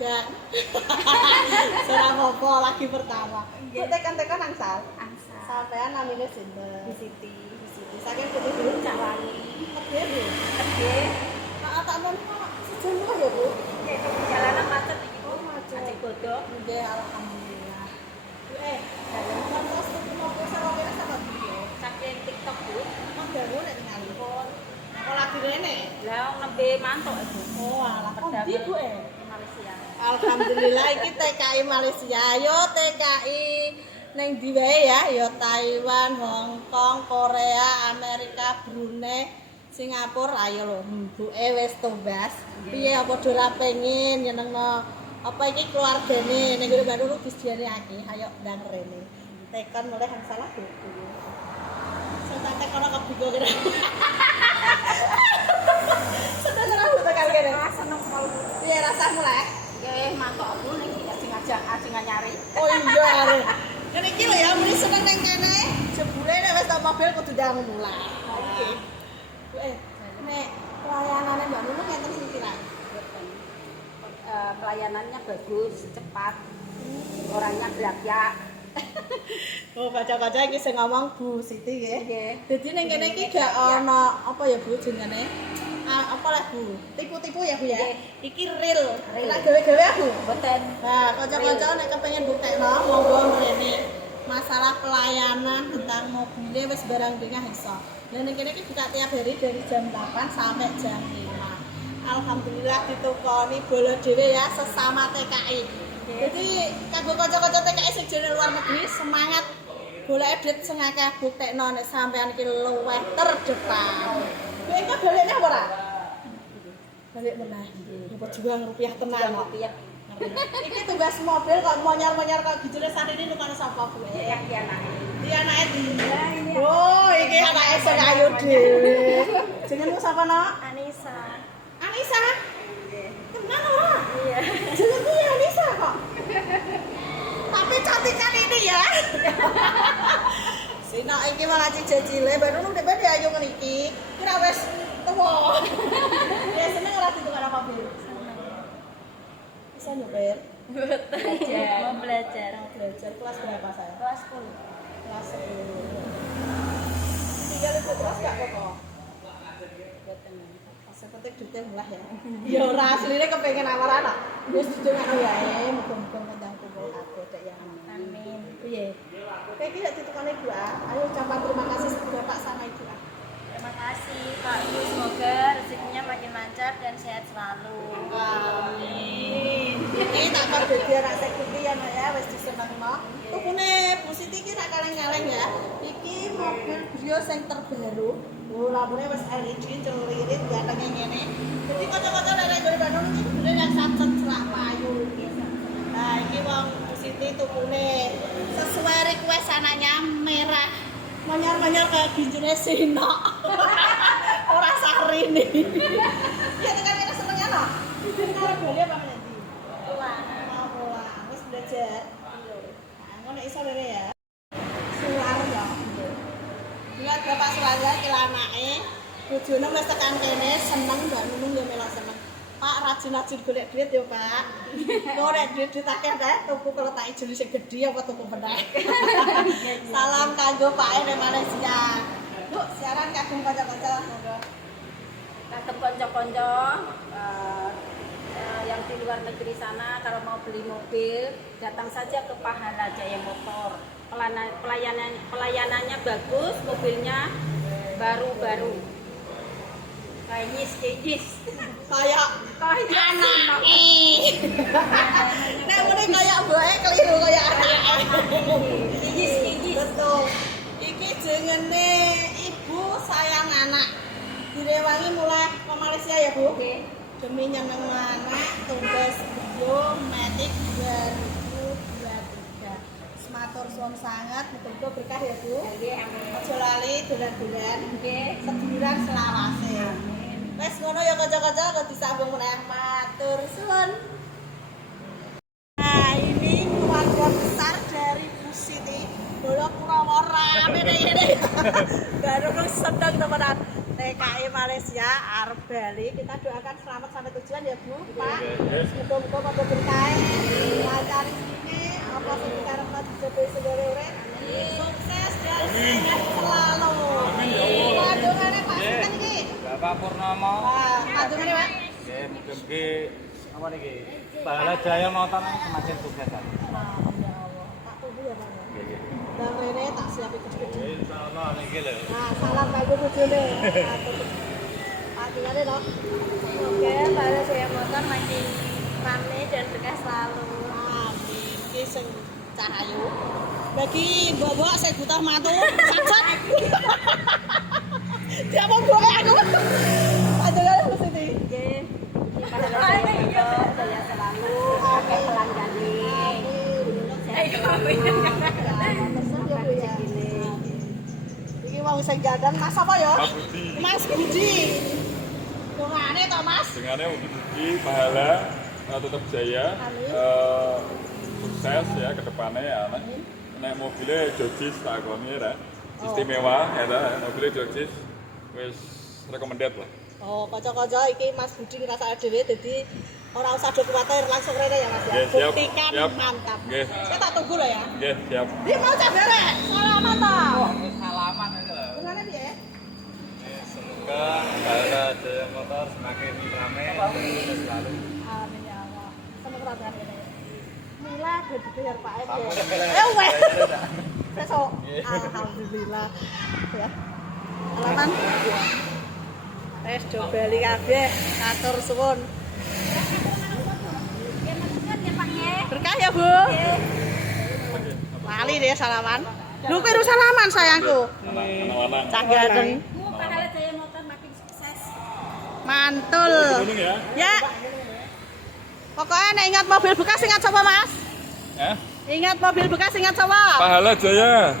Gak. Serang apa lagi pertama. Tekan-tekan angsal. Angsal. Sampean namanya sinten? Bu Siti. Bu Siti. Saking putih dulu Cak Wangi. Oke, Bu. Oke. Nah, tak mau sejono ya, Bu. Ya, perjalanan macet iki, Bu. Macet. Aceh Godok. Nggih, alhamdulillah. Bu, dalam kantos tuku mobil sama kene sama video. Saking TikTok, Bu. Emang dalu nek ningali. Kok lagi rene? Lah nembe mantuk, Bu. Oh, alah. Kondi, Bu, Di Malaysia. Alhamdulillah iki TKI Malaysia. Yo TKI ning ndi wae ya, yo Taiwan, Hong Kong, Korea, Amerika, Brunei, Singapura. Ayo lho, mbuke wis tobas. Piye apa do ora pengin nyenengno apa iki keluargane ning ngene Bandung wis diane akeh. Ayo ndang rene. Tekan mulai yang salah Bu. Saya tekan ora kebuka kira. Sedang ora tekan kene. Seneng sekali. Piye rasamu lek? Nggih, mantuk aku ning ajeng nyari. Oh iya arek. Kene iki lho ya muni seneng ning kene, jebule nek wis tak mobil kudu ndang mulai. Iki. Nek pelayanane Mbak Nunu ngenten sing kira. Pelayanannya bagus, cepat. Orangnya gelak. Oh, baca-baca iki sing ngomong Bu Siti nggih. Nggih. Dadi ning kene iki gak ana apa ya Bu jenenge? Apa lah Bu? Tipu-tipu ya Bu ya? Iki real. Lah gawe-gawe aku. Mboten. Nah, kanca-kanca nek kepengin buktekno monggo mrene. Masalah pelayanan tentang mobilnya wis barang dengah iso. Lah ning kene iki buka tiap hari dari jam 8 sampai jam 5. Alhamdulillah ditukoni bolo dhewe ya sesama TKI. Jadi kanggo kanca-kanca TKI sing jane luar negeri semangat golek duit sing akeh buktekno nek sampean iki luwih terdepan. Kowe iki balekne apa ora? Balik meneh. Berjuang rupiah tenan kok. Iya. Iki tugas mobil kok monyar-monyar kok gijine sanene nukane sapa Bu? Yang dia naik. Dia anake di. ini Oh, iki anake sing ayu dhewe. Jenengmu sapa, Nok? Anissa. Anissa. Tenan ora? Iya. Jenengku ya Anissa kok. Tapi cantikan ini ya. Sina iki malah cicile, baru nu dhewe ayu ngene iki. Kira wis tuwa. Ya seneng ora ditukar apa mobil? Bisa nyopir? Belajar. Mau belajar. Belajar kelas berapa saya? Kelas 10. Kelas 10. Tinggal ikut kelas gak kok? Seperti duitnya mulah ya. Ya ora asline kepengen amarana. Wis didongakno ya, muga-muga kendangku kok aku dek ya. Amin. Piye? Kowe iki nek ditukane Ibu ayo ucapan terima kasih Bapak sama Ibu Terima kasih Pak Ibu, semoga rezekinya makin lancar dan sehat selalu. Amin. Iki tak bagi anak sekudi ya Mak ya wis disenengno. Tukune Bu Siti iki rak kaleng-kaleng ya. Iki mobil Brio sing terbaru. Oh, lampunya wis LED celirit gantengnya ngene. Jadi kanca-kanca nek dari Bandung iki kudune yang satset celak payu. Nah, iki wong Bu Siti tukune sesuai request anaknya merah. Monyar-monyar kayak ginjine Sino. Ora sarine. Ya tekan kene seneng ana. Karo bali apa nanti? Pulang. Pulang. Wis belajar. Nah, ngono iso lere ya. Sular ya. Lihat Bapak Sularja iki anake. Bojone wis tekan kene seneng Mbak Nunung ya melok seneng. Pak rajin-rajin golek duit ya, Pak. Golek duit akeh teh tuku kalau tak ijoli sing gedhi apa tuku meneh. Salam kanggo Pak ning Malaysia. Bu, siaran kagum kanca-kanca monggo. Kagem konco-konco yang di luar negeri sana kalau mau beli mobil datang saja ke Pahala Jaya Motor. Pelayanannya bagus, mobilnya baru-baru. Kayak Kayak anake. Nek muni kayak mboke keliru kayak anake. Kijis. Betul. Iki jenenge Ibu Sayang Anak. Direwangi mulai ke Malaysia ya, Bu? Oke. Demi nyeneng anak tugas Brio Matic 2023. Matur suwun sangat, muga-muga berkah ya, Bu. Nggih, amin. Aja lali dolan-dolan. Nggih. Seduluran selawase. Amin. Wes ngono ya kanca-kanca kok disambung meneh. Matur suwun. Nah, ini keluarga besar dari Bu Siti. Dolo Kurawara rame ini. Baru seneng temenan. TKI Malaysia arep bali. Kita doakan selamat sampai tujuan ya Bu, Pak. Muga-muga padha berkah. Lancar sini apa sing dikarepno dicoba segala urip. Sukses dan sehat selalu. Amin ya Allah. Padungane Pak sinten iki? Bapak Purnomo. Wah, padungane Pak. Nggih, mugi-mugi apa niki? Pahala Jaya motor semakin sukses. Ya Allah. Tak tunggu ya Pak. Bang Rene tak siapi gede-gede. Insyaallah niki lho. Nah, salam kanggo bojone. Padungane lho. Semoga para saya motor makin ramai dan berkah selalu. Amin. Iki sing cahayu. Bagi mbok-mbok sing butuh mantu, sajak. Dia mau gue aku. Padungane mesti iki. Oke, pada saya motor saya selalu pakai pelanggan nih. Iki wong sing jadan Mas apa ya? Mas Budi. Mas Budi. Dongane to Mas? Dengannya mugi-mugi pahala tetap jaya, Amin. sukses ya ke depannya ya. Nek mobilnya Jogis tak akoni ya, istimewa ya ta, mobilnya Jogis wis recommended lah. Oh, kanca-kanca iki Mas Budi ngrasake dhewe dadi ora usah do kuwatir langsung rene ya Mas ya. Nggih, siap, Buktikan siap. mantap. Nggih. Saya tak tunggu loh ya. Nggih, siap. Dia mau cabere. Selamat toh. Salaman aja lah. Gimana piye? Semoga pahala Jaya motor semakin ramai dan sukses selalu. Amin ya Allah. Seneng ra rene. Mila dibayar Pak M ya. Alhamdulillah. Wes. Besok. Alhamdulillah. Ya. Alaman. Wes do bali kabeh. Atur suwun. Berkah ya, Bu. Lali deh salaman. Lu kira salaman sayangku. Anak-anak. Cah ganteng. Pahala saya motor makin sukses. Mantul. Gunung ya? Ya. Pokoknya nek ingat mobil bekas ingat sapa, Mas? Eh? Ingat mobil bekas ingat sapa? Pahala Jaya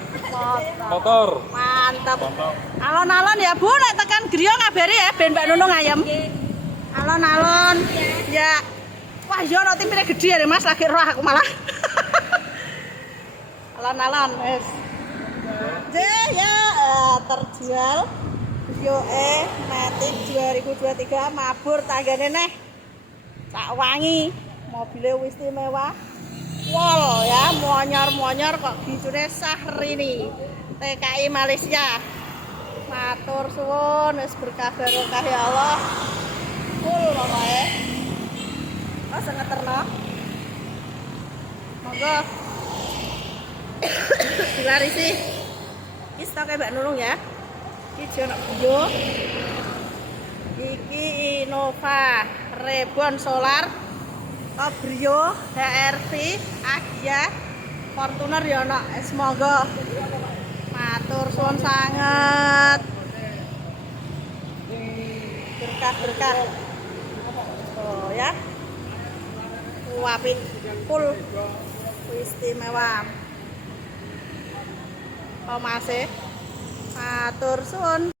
motor. Mantap. Mantap. Alon-alon ya, Bu, nek tekan griya ngabari ya ben Mbak Nunung ayam. Alon-alon. Ya. Wah, yo ono timpine gede ya, Mas, lagi roh aku malah. Alon-alon, wes. Ya, terjual Yo Matic 2023 mabur tanggane neh. Cak wangi, mobilnya wis istimewa. Wol ya, monyor-monyor kok bicune Sahrini. TKI Malaysia. Matur suwun, wis berkah barokah ya Allah. Full pokoke. Oh, sengeterno. Monggo. Dilarisi. Iki stoke Mbak Nunung ya. Iki jono bio. Iki Innova Reborn Solar. Cabrio, HRV, Agya, Fortuner ya ono. Semoga matur suwun sanget. Berkah-berkah. Oh ya. Apik full istimewa. Oh masih matur suwun.